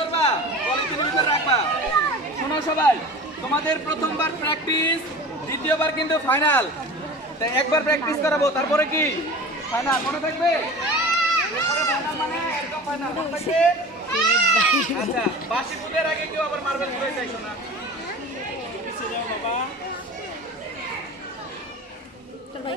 করবা? পলিথিনের ভিতরে রাখবা। শোনো সবাই তোমাদের প্রথমবার প্র্যাকটিস দ্বিতীয়বার কিন্তু ফাইনাল তাই একবার প্র্যাকটিস করাবো তারপরে কি? ফাইনাল মনে থাকবে? মানে মনে থাকবে? আচ্ছা বাসি ফুটের আগে কেউ আবার মার্বেল ঘুরে চাইছো না। তোর ভাই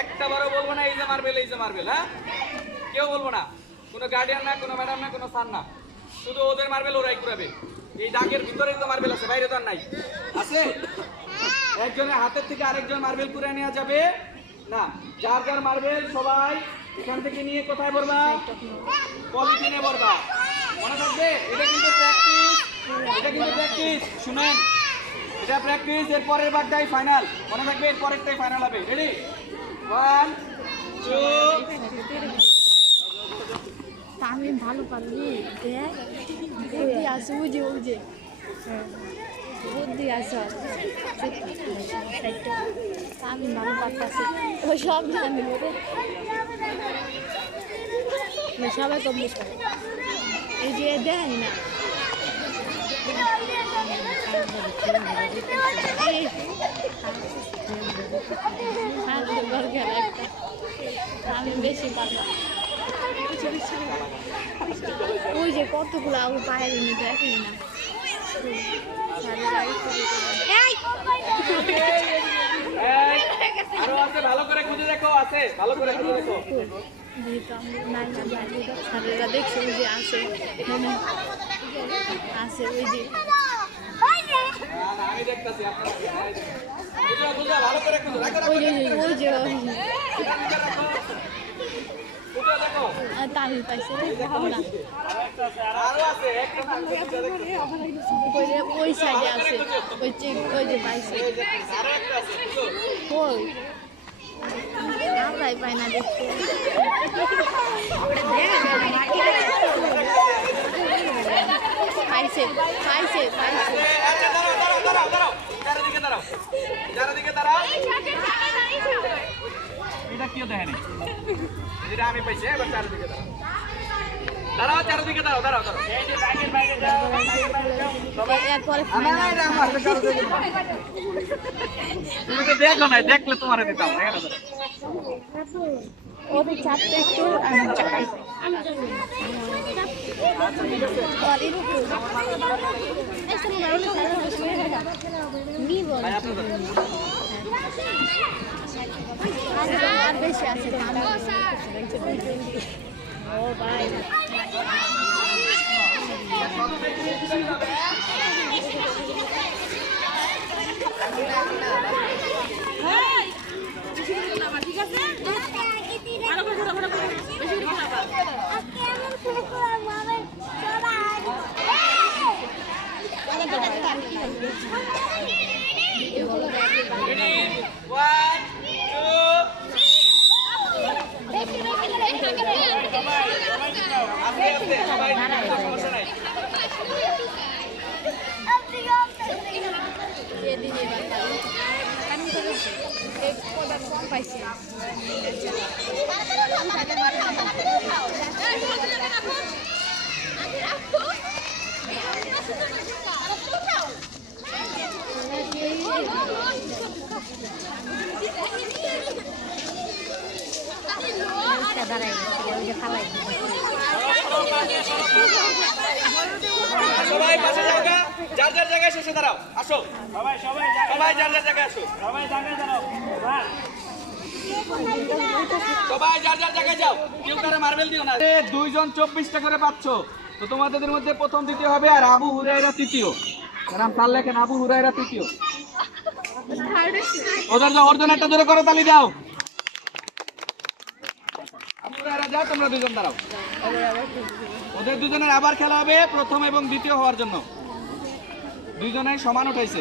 একটা বারও বলব না, এই যে মার্বেল, এই যে মার্বেল হ্যাঁ? কেউ বলব না। কোনো গার্ডিয়ান না, কোনো ম্যাডাম না, কোনো স্যার না। শুধু ওদের মার্বেল, ওরাই ঘুরাবে। এই দাগের ভিতরেই তো মার্বেল আছে, বাইরে তো আর নাই। আছে? একজনের হাতের থেকে আরেকজন মার্বেল কুড়ে নেওয়া যাবে। না, যার যার মার্বেল, সবাই এখান থেকে নিয়ে কোথায় ভরবা পলিথিনে ভরবা মনে থাকবে? এটা কিন্তু প্র্যাকটিস এটা কিন্তু প্র্যাকটিস শুনেন, এটা প্র্যাকটিস এর পরের বারটাই ফাইনাল মনে থাকবে এর পরেরটাই ফাইনাল হবে। রেডি ওয়ান টু আমি ভালো পারবি? বুদ্ধি আছে, বুঝে বুঝে। বুদ্ধি আছে। আমি ভালো পারতাছি। ও সব জানি সবাই কমপ্লিট এই যে দেখাই না এই, হাতে বর্গার একটা আমি বেশি ওই যে কতগুলো আবু পায়ের নিয়ে দেখি না আরও আছে ভালো করে খুঁজে দেখো আছে ভালো করে খুঁজে দেখো যেহেতু আমরা নাই না জানি না, স্যারেরা দেখছে ওই যে আছে মনে আছে ওই যে ওই ওই ওই তামিল পাইছে। ওই সাইডে আছে ওই যে ওই যে পাইছে। কই আমরাই পাই না দেখতে পাইছে পাইছে পাইছে আচ্ছা দাঁড়াও দাঁড়াও দাঁড়াও দাঁড়াও চারিদিকে দাঁড়াও চারিদিকে দাঁড়াও এটা কেউ দেখেনি যেটা আমি পাইছি এবার চারিদিকে দাঁড়াও। চারিদিকে দাঁড়াও দাঁড়াও না, না, এটা এটা দেখে না। তুমি তো দেখো না দেখলে তোমার দিতাম ওদের চাপটা একটু নিব ভাই, আপনাদের। আর বেশি আছে ও ভাই Ready? পাইছি দাঁড়াই ওই সবাই পাশে যাও গা। যার যার জায়গায় শেষে দাঁড়াও আসো। সবাই সবাই সবাই যার যার জায়গায় আসো। সবাই জায়গায় দাঁড়াও। সবাই যার যার জায়গায় যাও। কেউ কারও মার্বেল দিও না। দুইজন চব্বিশটা করে পাচ্ছ। তো তোমাদের মধ্যে প্রথম দ্বিতীয় হবে আর আবু হুরাইরা তৃতীয়। নাম তার লেখেন আবু হুরাইরা তৃতীয়। ওদের যাও ওর জন্য একটা জোরে করে তালি দাও। যাও তোমরা দুজন দাঁড়াও। ওদের দুজনের আবার খেলা হবে প্রথম এবং দ্বিতীয় হওয়ার জন্য। দুইজনে সমান উঠাইছে।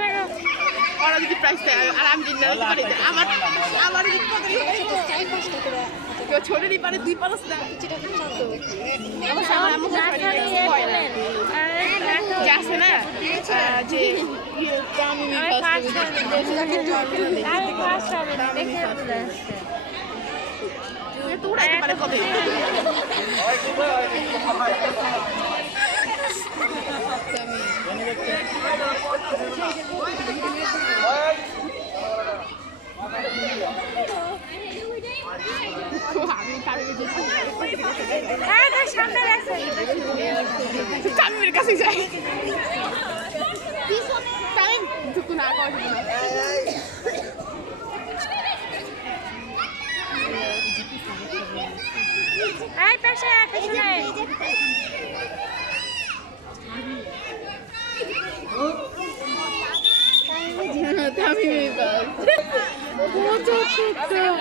করো ওরা যদি প্রাইস দেয় আর আমি যদি না আমার আমার যদি কত কেউ ছোট দিতে পারে দুই পারস আমার সামনে যে না যে ইয়ে, আমি তো উড়াইতে পারে কবে? তামিমের কাছে যাই তামিম ঢুকু না কয় ঢুকু না এই পাশে পিছনে তামিমের